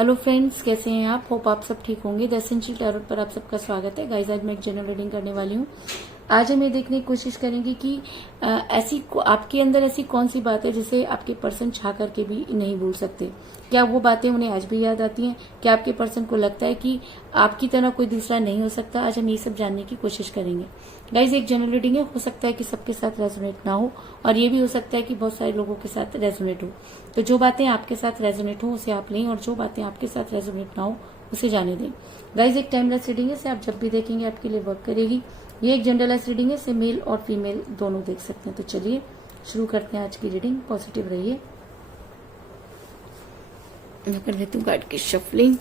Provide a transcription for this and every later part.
Hello friends, कैसे हैं आप? होप आप सब ठीक होंगे। द एसेंशियल टैरोट पर आप सबका स्वागत है। गाइस, आज मैं एक जनरल रीडिंग करने वाली हूँ। आज हम ये देखने की कोशिश करेंगे कि आपके अंदर ऐसी कौन सी बात है जिसे आपके पर्सन चाह करके भी नहीं भूल सकते। क्या वो बातें उन्हें आज भी याद आती हैं? क्या आपके पर्सन को लगता है कि आपकी तरह कोई दूसरा नहीं हो सकता? आज हम ये सब जानने की कोशिश करेंगे। गाइज, एक जनरल रीडिंग है, हो सकता है कि सबके साथ रेजोनेट ना हो और ये भी हो सकता है कि बहुत सारे लोगों के साथ रेजोनेट हो। तो जो बातें आपके साथ रेजोनेट हो उसे आप लें और जो बातें आपके साथ रेजोनेट ना हो उसे जाने दें। गाइज, एक टाइमलेस रीडिंग है, इसे आप जब भी देखेंगे आपके लिए वर्क करेगी। ये एक जनरलाइज रीडिंग है, इसे मेल और फीमेल दोनों देख सकते हैं। तो चलिए शुरू करते हैं आज की रीडिंग। पॉजिटिव रहिए। मैं कर देती हूँ कार्ड की शफलिंग।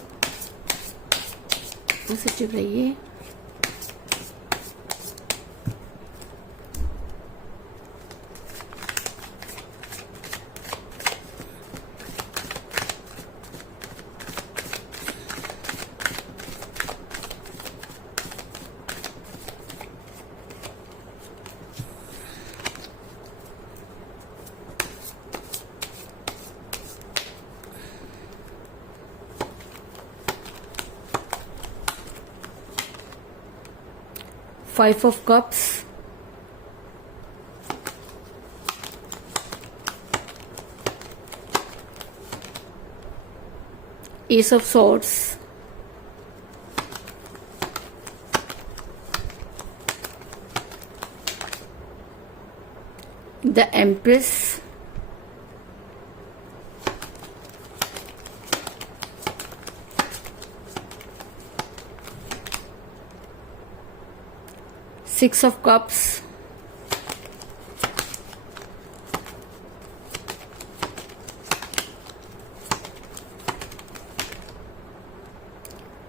पॉजिटिव रहिए। Five of Cups, Ace of Swords, the Empress, Six of Cups,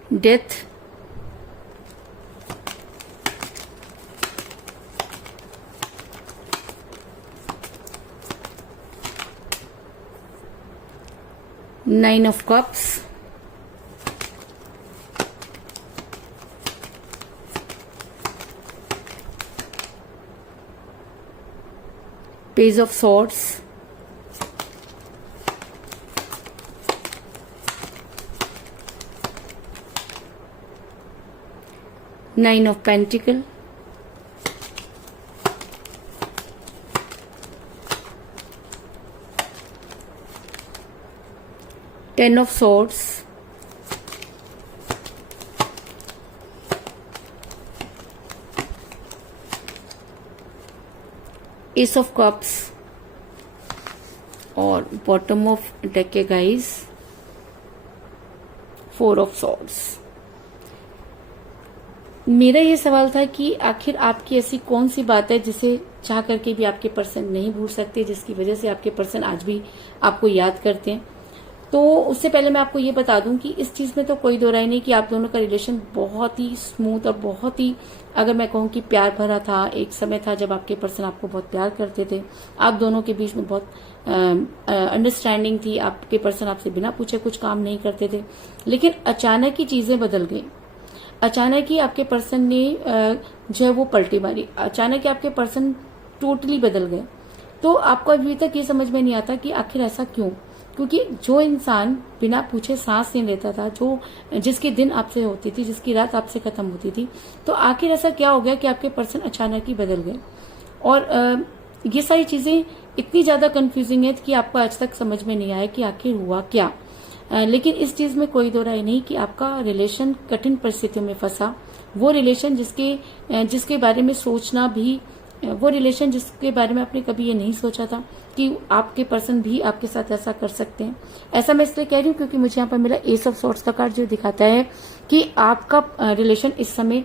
Death, Nine of Cups, Page of Swords, Nine of Pentacles, Ten of Swords, Ace of Cups और bottom of deck है guys, four of swords. मेरा ये सवाल था कि आखिर आपकी ऐसी कौन सी बात है जिसे चाह करके भी आपके पर्सन नहीं भूल सकते, जिसकी वजह से आपके पर्सन आज भी आपको याद करते हैं। तो उससे पहले मैं आपको ये बता दूं कि इस चीज में तो कोई दो राय नहीं कि आप दोनों का रिलेशन बहुत ही स्मूथ और बहुत ही, अगर मैं कहूँ कि प्यार भरा था। एक समय था जब आपके पर्सन आपको बहुत प्यार करते थे, आप दोनों के बीच में बहुत अंडरस्टैंडिंग थी। आपके पर्सन आपसे बिना पूछे कुछ काम नहीं करते थे, लेकिन अचानक ही चीजें बदल गई। अचानक ही आपके पर्सन ने जो है वो पलटी मारी। अचानक ही आपके पर्सन टोटली बदल गए। तो आपको अभी तक ये समझ में नहीं आता कि आखिर ऐसा क्यों। क्योंकि जो इंसान बिना पूछे सांस नहीं लेता था, जो जिसके दिन आपसे होती थी, जिसकी रात आपसे खत्म होती थी, तो आखिर ऐसा क्या हो गया कि आपके पर्सन अचानक ही बदल गए। और ये सारी चीजें इतनी ज्यादा कंफ्यूजिंग है कि आपको आज तक समझ में नहीं आया कि आखिर हुआ क्या। लेकिन इस चीज में कोई दो राय नहीं कि आपका रिलेशन कठिन परिस्थितियों में फंसा। वो रिलेशन जिसके बारे में सोचना भी, वो रिलेशन जिसके बारे में आपने कभी ये नहीं सोचा था कि आपके पर्सन भी आपके साथ ऐसा कर सकते हैं। ऐसा मैं इसलिए कह रही हूँ क्योंकि मुझे यहाँ पर मिला एस ऑफ सॉर्ड्स का कार्ड, जो दिखाता है कि आपका रिलेशन इस समय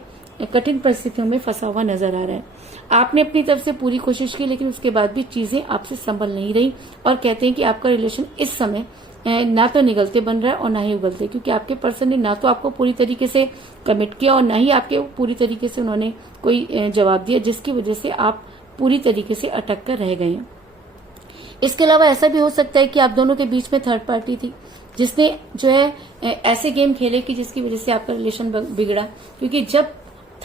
कठिन परिस्थितियों में फंसा हुआ नजर आ रहा है। आपने अपनी तरफ से पूरी कोशिश की, लेकिन उसके बाद भी चीजें आपसे संभल नहीं रही। और कहते हैं कि आपका रिलेशन इस समय ना तो निगलते बन रहा है और ना ही उगलते, क्योंकि आपके पर्सन ने ना तो आपको पूरी तरीके से कमिट किया और ना ही आपके पूरी तरीके से उन्होंने कोई जवाब दिया, जिसकी वजह से आप पूरी तरीके से अटक कर रह गए हैं। इसके अलावा ऐसा भी हो सकता है कि आप दोनों के बीच में थर्ड पार्टी थी, जिसने जो है ऐसे गेम खेले कि जिसकी वजह से आपका रिलेशन बिगड़ा। क्योंकि जब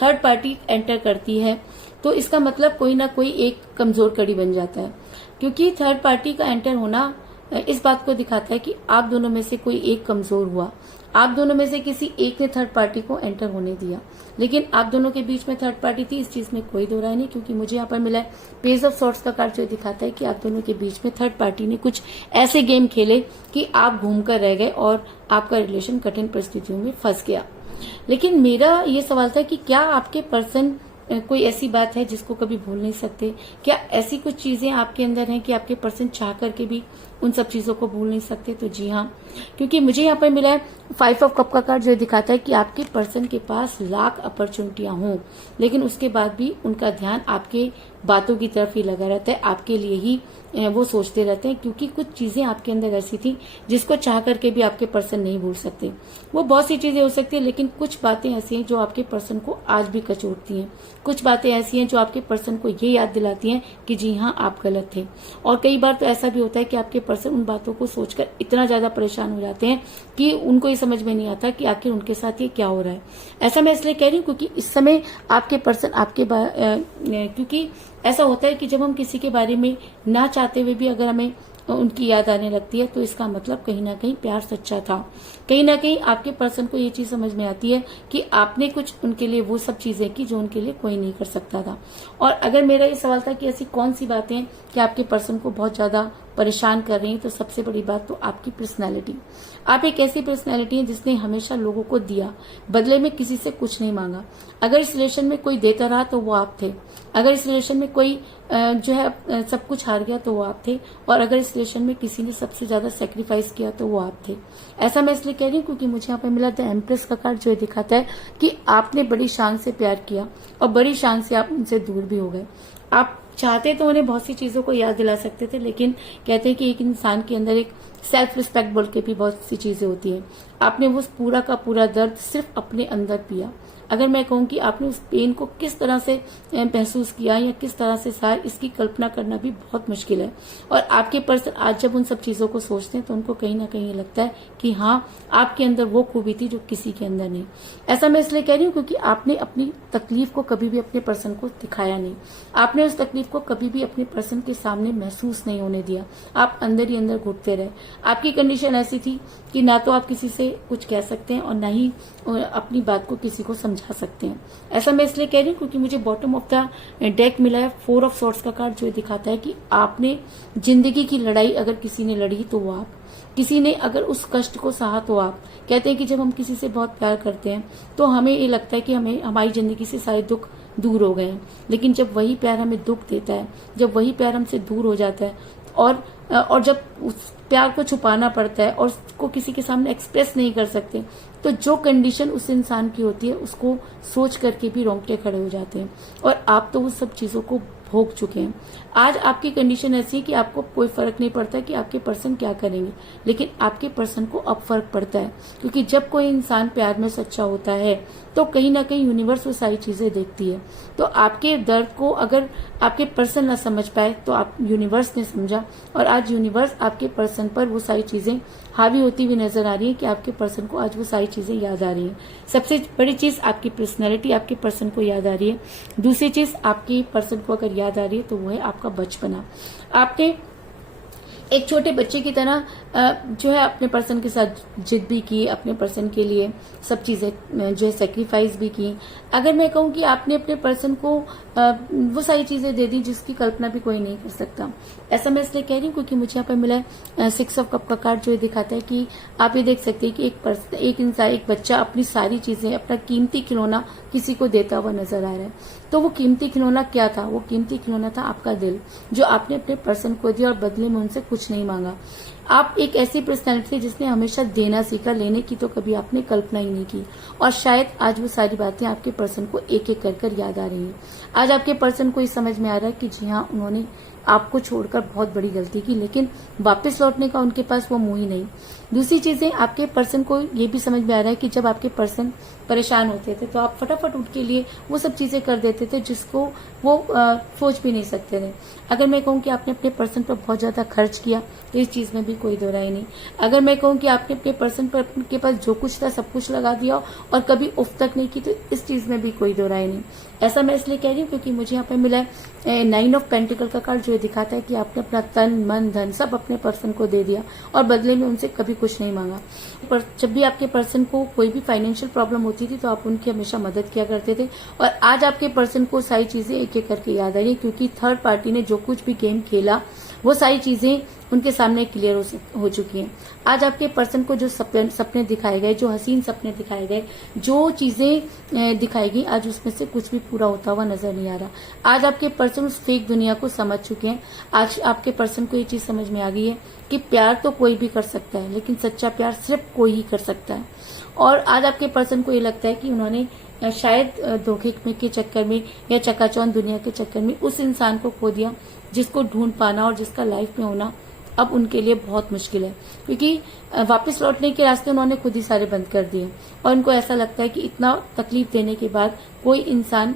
थर्ड पार्टी एंटर करती है तो इसका मतलब कोई ना कोई एक कमजोर कड़ी बन जाता है। क्योंकि थर्ड पार्टी का एंटर होना इस बात को दिखाता है कि आप दोनों में से कोई एक कमजोर हुआ, आप दोनों में से किसी एक ने थर्ड पार्टी को एंटर होने दिया, लेकिन आप दोनों के बीच में थर्ड पार्टी थी, इस चीज में कोई दो राय नहीं, क्योंकि मुझे यहाँ पर मिला है पेज ऑफ सॉर्ट्स का कार्ड जो दिखाता है कि आप दोनों के बीच में थर्ड पार्टी ने कुछ ऐसे गेम खेले कि आप घूमकर रह गए और आपका रिलेशन कठिन परिस्थितियों में फंस गया। लेकिन मेरा ये सवाल था कि क्या आपके पर्सन कोई ऐसी बात है जिसको कभी भूल नहीं सकते? क्या ऐसी कुछ चीजें आपके अंदर हैं कि आपके पर्सन चाह करके भी उन सब चीजों को भूल नहीं सकते? तो जी हाँ, क्योंकि मुझे यहाँ पर मिला है 5 ऑफ कप का कार्ड जो दिखाता है कि आपके पर्सन के पास लाख अपॉर्चुनिटियां हों, लेकिन उसके बाद भी उनका ध्यान आपके बातों की तरफ ही लगा रहता है, आपके लिए ही वो सोचते रहते हैं, क्योंकि कुछ चीजें आपके अंदर ऐसी थी जिसको चाह करके भी आपके पर्सन नहीं भूल सकते। वो बहुत सी चीजें हो सकती है, लेकिन कुछ बातें ऐसी हैं जो आपके पर्सन को आज भी कचोटती हैं। कुछ बातें ऐसी हैं जो आपके पर्सन को ये याद दिलाती हैं कि जी हाँ, आप गलत थे। और कई बार तो ऐसा भी होता है कि आपके पर्सन उन बातों को सोचकर इतना ज्यादा परेशान हो जाते हैं कि उनको ये समझ में नहीं आता कि आखिर उनके साथ ये क्या हो रहा है। ऐसा मैं इसलिए कह रही हूँ क्योंकि इस समय आपके पर्सन क्योंकि ऐसा होता है कि जब हम किसी के बारे में ना चाहते हुए भी अगर हमें उनकी याद आने लगती है, तो इसका मतलब कहीं ना कहीं प्यार सच्चा था। कहीं ना कहीं आपके पर्सन को ये चीज समझ में आती है कि आपने कुछ उनके लिए वो सब चीजें की जो उनके लिए कोई नहीं कर सकता था। और अगर मेरा ये सवाल था कि ऐसी कौन सी बातें हैं कि आपके पर्सन को बहुत ज्यादा परेशान कर रही है, तो सबसे बड़ी बात तो आपकी पर्सनैलिटी। आप एक ऐसी पर्सनैलिटी है जिसने हमेशा लोगों को दिया, बदले में किसी से कुछ नहीं मांगा। अगर इस रिलेशन में कोई देता रहा तो वो आप थे, अगर इस रिलेशन में कोई जो है सब कुछ हार गया तो वो आप थे, और अगर इस रिलेशन में किसी ने सबसे ज्यादा सेक्रीफाइस किया तो वो आप थे। ऐसा मैं इसलिए कह रही हूँ क्योंकि मुझे यहाँ पे मिला द एम्प्रेस का कार्ड जो दिखाता है कि आपने बड़ी शान से प्यार किया और बड़ी शान से आप उनसे दूर भी हो गए। आप चाहते तो उन्हें बहुत सी चीजों को याद दिला सकते थे, लेकिन कहते हैं कि एक इंसान के अंदर एक सेल्फ रिस्पेक्ट बोल के भी बहुत सी चीजें होती हैं। आपने वो पूरा का पूरा दर्द सिर्फ अपने अंदर पिया। अगर मैं कहूँ कि आपने उस पेन को किस तरह से महसूस किया या किस तरह से सहा, इसकी कल्पना करना भी बहुत मुश्किल है। और आपके पर्सन आज जब उन सब चीजों को सोचते हैं तो उनको कहीं ना कहीं लगता है कि हाँ, आपके अंदर वो खूबी थी जो किसी के अंदर नहीं। ऐसा मैं इसलिए कह रही हूँ क्योंकि आपने अपनी तकलीफ को कभी भी अपने पर्सन को दिखाया नहीं। आपने उस तकलीफ को कभी भी अपने पर्सन के सामने महसूस नहीं होने दिया। आप अंदर ही अंदर घुटते रहे। आपकी कंडीशन ऐसी थी कि ना तो आप किसी से कुछ कह सकते हैं और ना ही अपनी बात को किसी को समझा सकते हैं। ऐसा मैं इसलिए कह रही हूँ क्योंकि मुझे बॉटम ऑफ द डेक मिला है 4 ऑफ सॉर्ट्स का कार्ड जो दिखाता है कि आपने जिंदगी की लड़ाई अगर किसी ने लड़ी तो वो आप, किसी ने अगर उस कष्ट को सहा तो आप। कहते हैं कि जब हम किसी से बहुत प्यार करते हैं तो हमें ये लगता है कि हमें हमारी जिंदगी से सारे दुख दूर हो गए हैं, लेकिन जब वही प्यार हमें दुख देता है, जब वही प्यार हमसे दूर हो जाता है और जब उस प्यार को छुपाना पड़ता है और उसको किसी के सामने एक्सप्रेस नहीं कर सकते, तो जो कंडीशन उस इंसान की होती है उसको सोच करके भी रोंगटे खड़े हो जाते हैं। और आप तो उस सब चीजों को भोग चुके हैं। आज आपकी कंडीशन ऐसी है कि आपको कोई फर्क नहीं पड़ता कि आपके पर्सन क्या करेंगे, लेकिन आपके पर्सन को अब फर्क पड़ता है, क्योंकि जब कोई इंसान प्यार में सच्चा होता है तो कहीं ना कहीं यूनिवर्स वो सारी चीजें देखती है। तो आपके दर्द को अगर आपके पर्सन न समझ पाए तो आप यूनिवर्स ने समझा, और आज यूनिवर्स आपके पर्सन पर वो सारी चीजें हावी होती हुई नजर आ रही है कि आपके पर्सन को आज वो सारी चीजें याद आ रही है। सबसे बड़ी चीज आपकी पर्सनैलिटी आपके पर्सन को याद आ रही है। दूसरी चीज आपकी पर्सन को अगर याद आ रही है तो वो है आपका बचपना। आपने एक छोटे बच्चे की तरह जो है अपने पर्सन के साथ जिद भी की, अपने पर्सन के लिए सब चीजें जो है सेक्रीफाइस भी की। अगर मैं कहूँ कि आपने अपने पर्सन को वो सारी चीजें दे दी जिसकी कल्पना भी कोई नहीं कर सकता। ऐसा मैं इसलिए कह रही हूँ क्योंकि मुझे यहाँ पर मिला है 6 ऑफ कप का कार्ड जो दिखाता है कि आप ये देख सकते हैं कि एक बच्चा अपनी सारी चीजें, अपना कीमती खिलौना किसी को देता हुआ नजर आ रहा है। तो वो कीमती खिलौना क्या था? वो कीमती खिलौना था आपका दिल, जो आपने अपने पर्सन को दिया और बदले में उनसे कुछ नहीं मांगा। आप एक ऐसी पर्सनैलिटी जिसने हमेशा देना सीखा, लेने की तो कभी आपने कल्पना ही नहीं की। और शायद आज वो सारी बातें आपके पर्सन को एक एक कर याद आ रही हैं। आज आपके पर्सन को ये समझ में आ रहा है कि जी हाँ, उन्होंने आपको छोड़कर बहुत बड़ी गलती की, लेकिन वापस लौटने का उनके पास वो मुंह ही नहीं। दूसरी चीजें, आपके पर्सन को ये भी समझ में आ रहा है कि जब आपके पर्सन परेशान होते थे तो आप फटाफट उनके लिए वो सब चीजें कर देते थे जिसको वो सोच भी नहीं सकते थे। अगर मैं कहूँ कि आपने अपने पर्सन पर बहुत ज्यादा खर्च किया तो इस चीज में भी कोई दो राय नहीं। अगर मैं कहूँ कि आपने अपने पर्सन पर के पास जो कुछ था सब कुछ लगा दिया और कभी उफ तक नहीं की, तो इस चीज में भी कोई दो राय नहीं। ऐसा मैं इसलिए कह रही हूँ क्योंकि मुझे यहाँ पे मिला है 9 ऑफ पेंटिकल का कार्ड जो जो दिखाता है कि आपने अपना तन मन धन सब अपने पर्सन को दे दिया और बदले में उनसे कभी कुछ नहीं मांगा। पर जब भी आपके पर्सन को कोई भी फाइनेंशियल प्रॉब्लम होती थी तो आप उनकी हमेशा मदद किया करते थे, और आज आपके पर्सन को सारी चीजें एक एक करके याद आ रही है, क्योंकि थर्ड पार्टी ने जो कुछ भी गेम खेला वो सारी चीजें उनके सामने क्लियर हो चुकी हैं। आज आपके पर्सन को जो सपने दिखाए गए, जो हसीन सपने दिखाए गए, जो चीजें दिखाई गई, आज उसमें से कुछ भी पूरा होता हुआ नजर नहीं आ रहा। आज आपके पर्सन उस फेक दुनिया को समझ चुके हैं। आज आपके पर्सन को ये चीज समझ में आ गई है कि प्यार तो कोई भी कर सकता है, लेकिन सच्चा प्यार सिर्फ कोई ही कर सकता है। और आज आपके पर्सन को ये लगता है कि उन्होंने शायद धोखे के चक्कर में या चकाचौंध दुनिया के चक्कर में उस इंसान को खो दिया जिसको ढूंढ पाना और जिसका लाइफ में होना अब उनके लिए बहुत मुश्किल है, क्योंकि वापस लौटने के रास्ते उन्होंने खुद ही सारे बंद कर दिए। और उनको ऐसा लगता है कि इतना तकलीफ देने के बाद कोई इंसान,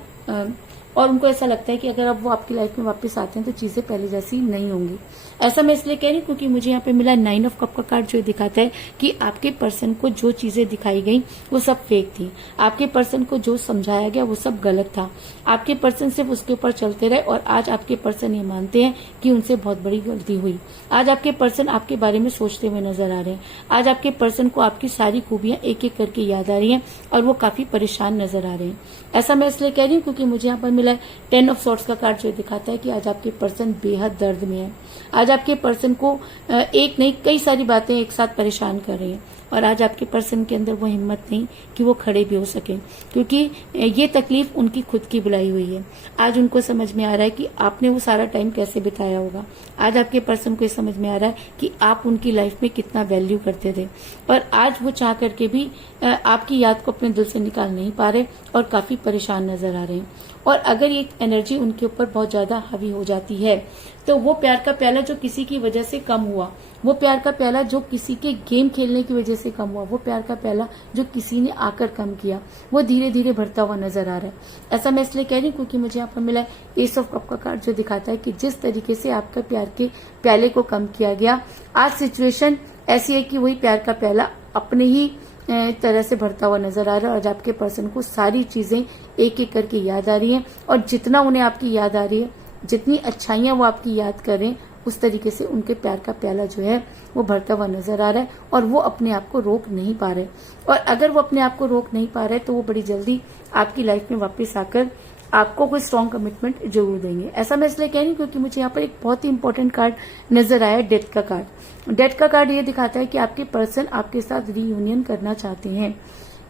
और उनको ऐसा लगता है कि अगर अब वो आपकी लाइफ में वापस आते हैं तो चीजें पहले जैसी नहीं होंगी। ऐसा मैं इसलिए कह रही हूँ क्योंकि मुझे यहाँ पे मिला 9 ऑफ कप का कार्ड, जो दिखाता है कि आपके पर्सन को जो चीजें दिखाई गई वो सब फेक थी। आपके पर्सन को जो समझाया गया वो सब गलत था। आपके पर्सन सिर्फ उसके ऊपर चलते रहे, और आज आपके पर्सन ये मानते हैं कि उनसे बहुत बड़ी गलती हुई। आज आपके पर्सन आपके बारे में सोचते हुए नजर आ रहे हैं। आज आपके पर्सन को आपकी सारी खूबियां एक एक करके याद आ रही हैं और वो काफी परेशान नजर आ रहे हैं। ऐसा मैं इसलिए कह रही हूँ क्योंकि मुझे यहाँ पर मिला 10 ऑफ सॉर्ड्स का कार्ड, जो दिखाता है कि आज आपके पर्सन बेहद दर्द में है। आज आपके पर्सन को एक नहीं कई सारी बातें एक साथ परेशान कर रही हैं, और आज आपके पर्सन के अंदर वो हिम्मत नहीं कि वो खड़े भी हो सके, क्योंकि ये तकलीफ उनकी खुद की बुलाई हुई है। आज उनको समझ में आ रहा है कि आपने वो सारा टाइम कैसे बिताया होगा। आज आपके पर्सन को ये समझ में आ रहा है कि आप उनकी लाइफ में कितना वैल्यू करते थे, और आज वो चाह करके भी आपकी याद को अपने दिल से निकाल नहीं पा रहे और काफी परेशान नजर आ रहे हैं। और अगर ये एनर्जी उनके ऊपर बहुत ज्यादा हावी हो जाती है तो वो प्यार का प्याला जो किसी की वजह से कम हुआ, वो प्यार का प्याला जो किसी के गेम खेलने की वजह से कम हुआ, वो प्यार का प्याला जो किसी ने आकर कम किया, वो धीरे धीरे भरता हुआ नजर आ रहा है। ऐसा मैं इसलिए कह रही हूँ क्योंकि मुझे यहाँ पर मिला एस ऑफ कप का कार्ड, जो दिखाता है कि जिस तरीके से आपका प्यार के प्याले को कम किया गया, आज सिचुएशन ऐसी है कि वही प्यार का प्याला अपने ही तरह से भरता हुआ नजर आ रहा है। और आपके पर्सन को सारी चीजें एक एक करके याद आ रही हैं, और जितना उन्हें आपकी याद आ रही है, जितनी अच्छाइयां वो आपकी याद करें, उस तरीके से उनके प्यार का प्याला जो है वो भरता हुआ नजर आ रहा है, और वो अपने आप को रोक नहीं पा रहे। और अगर वो अपने आप को रोक नहीं पा रहे तो वो बड़ी जल्दी आपकी लाइफ में वापस आकर आपको कोई स्ट्रॉन्ग कमिटमेंट जरूर देंगे। ऐसा मैं इसलिए कह रही हूँ क्योंकि मुझे यहाँ पर एक बहुत ही इंपॉर्टेंट कार्ड नजर आया, डेथ का कार्ड। डेथ का कार्ड ये दिखाता है कि आपके पर्सन आपके साथ रीयूनियन करना चाहते हैं।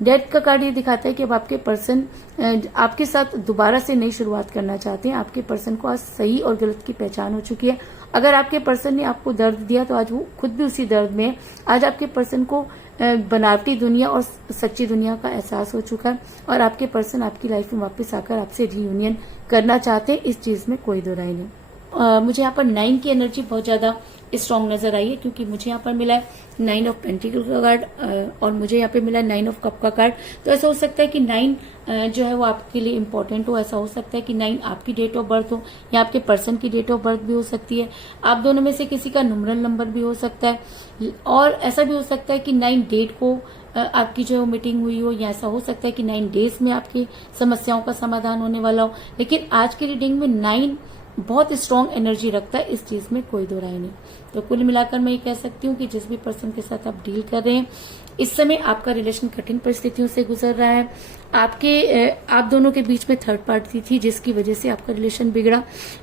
डेथ का कार्ड ये दिखाता है कि अब आपके पर्सन आपके साथ दोबारा से नई शुरुआत करना चाहते हैं। आपके पर्सन को आज सही और गलत की पहचान हो चुकी है। अगर आपके पर्सन ने आपको दर्द दिया तो आज वो खुद भी उसी दर्द में है। आज आपके पर्सन को बनावटी दुनिया और सच्ची दुनिया का एहसास हो चुका है, और आपके पर्सन आपकी लाइफ में वापस आकर आपसे रीयूनियन करना चाहते हैं। इस चीज में कोई दो राय नहीं। मुझे यहाँ पर 9 की एनर्जी बहुत ज्यादा स्ट्रॉन्ग नजर आई है, क्योंकि मुझे यहाँ पर मिला है 9 ऑफ पेंटिकल का कार्ड, और मुझे यहाँ पे मिला 9 ऑफ कप का कार्ड। तो ऐसा हो सकता है कि 9 जो है वो आपके लिए इम्पोर्टेंट हो। ऐसा हो सकता है कि 9 आपकी डेट ऑफ बर्थ हो, या आपके पर्सन की डेट ऑफ बर्थ भी हो सकती है। आप दोनों में से किसी का न्यूमरल नंबर भी हो सकता है, और ऐसा भी हो सकता है कि 9 डेट को आपकी जो मीटिंग हुई हो, या ऐसा हो सकता है कि 9 डेज में आपकी समस्याओं का समाधान होने वाला हो। लेकिन आज की रीडिंग में 9 बहुत स्ट्रॉन्ग एनर्जी रखता है, इस चीज में कोई दो राय नहीं। तो कुल मिलाकर मैं ये कह सकती हूँ कि जिस भी पर्सन के साथ आप डील कर रहे हैं, इस समय आपका रिलेशन कठिन परिस्थितियों से गुजर रहा है। आप दोनों के बीच में थर्ड पार्टी थी जिसकी वजह से आपका रिलेशन बिगड़ा,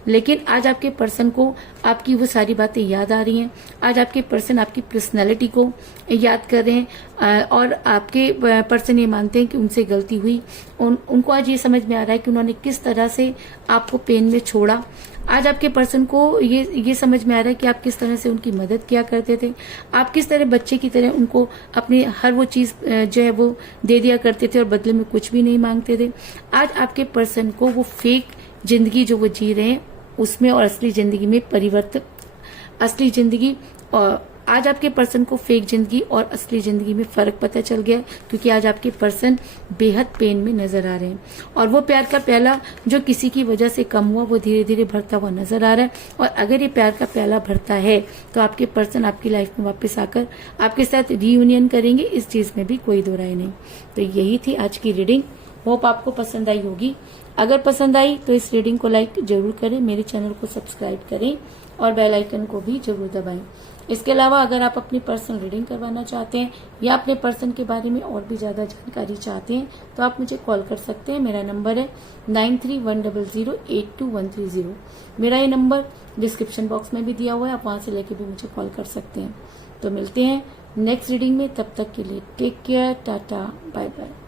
लेकिन आज आपके पर्सन को आपकी वो सारी बातें याद आ रही हैं। आज आपके पर्सन आपकी पर्सनैलिटी को याद कर रहे हैं, और आपके पर्सन ये मानते हैं कि उनसे गलती हुई। उनको आज ये समझ में आ रहा है कि उन्होंने किस तरह से आपको पेन में छोड़ा। आज आपके पर्सन को ये समझ में आ रहा है कि आप किस तरह से उनकी मदद किया करते थे। आप किस तरह बच्चे की तरह उनको अपनी हर वो चीज जो है वो दे दिया करते थे और बदले में कुछ भी नहीं मांगते थे। आज आपके पर्सन को वो फेक जिंदगी जो वो जी रहे हैं उसमें और असली जिंदगी में परिवर्तन, असली जिंदगी और आज आपके पर्सन को फेक जिंदगी और असली जिंदगी में फर्क पता चल गया, क्योंकि आज आपके पर्सन बेहद पेन में नजर आ रहे हैं। और वो प्यार का प्याला जो किसी की वजह से कम हुआ वो धीरे धीरे भरता हुआ नजर आ रहा है। और अगर ये प्यार का प्याला भरता है तो आपके पर्सन आपकी लाइफ में वापस आकर आपके साथ रीयूनियन करेंगे, इस चीज में भी कोई दो राय नहीं। तो यही थी आज की रीडिंग। होप आपको पसंद आई होगी। अगर पसंद आई तो इस रीडिंग को लाइक जरूर करें, मेरे चैनल को सब्सक्राइब करें और बेल आइकन को भी जरूर दबाएं। इसके अलावा अगर आप अपनी पर्सनल रीडिंग करवाना चाहते हैं या अपने पर्सन के बारे में और भी ज्यादा जानकारी चाहते हैं तो आप मुझे कॉल कर सकते हैं। मेरा नंबर है 9310082130। मेरा ये नंबर डिस्क्रिप्शन बॉक्स में भी दिया हुआ है, आप वहां से लेके भी मुझे कॉल कर सकते हैं। तो मिलते हैं नेक्स्ट रीडिंग में, तब तक के लिए take care, tata, bye bye.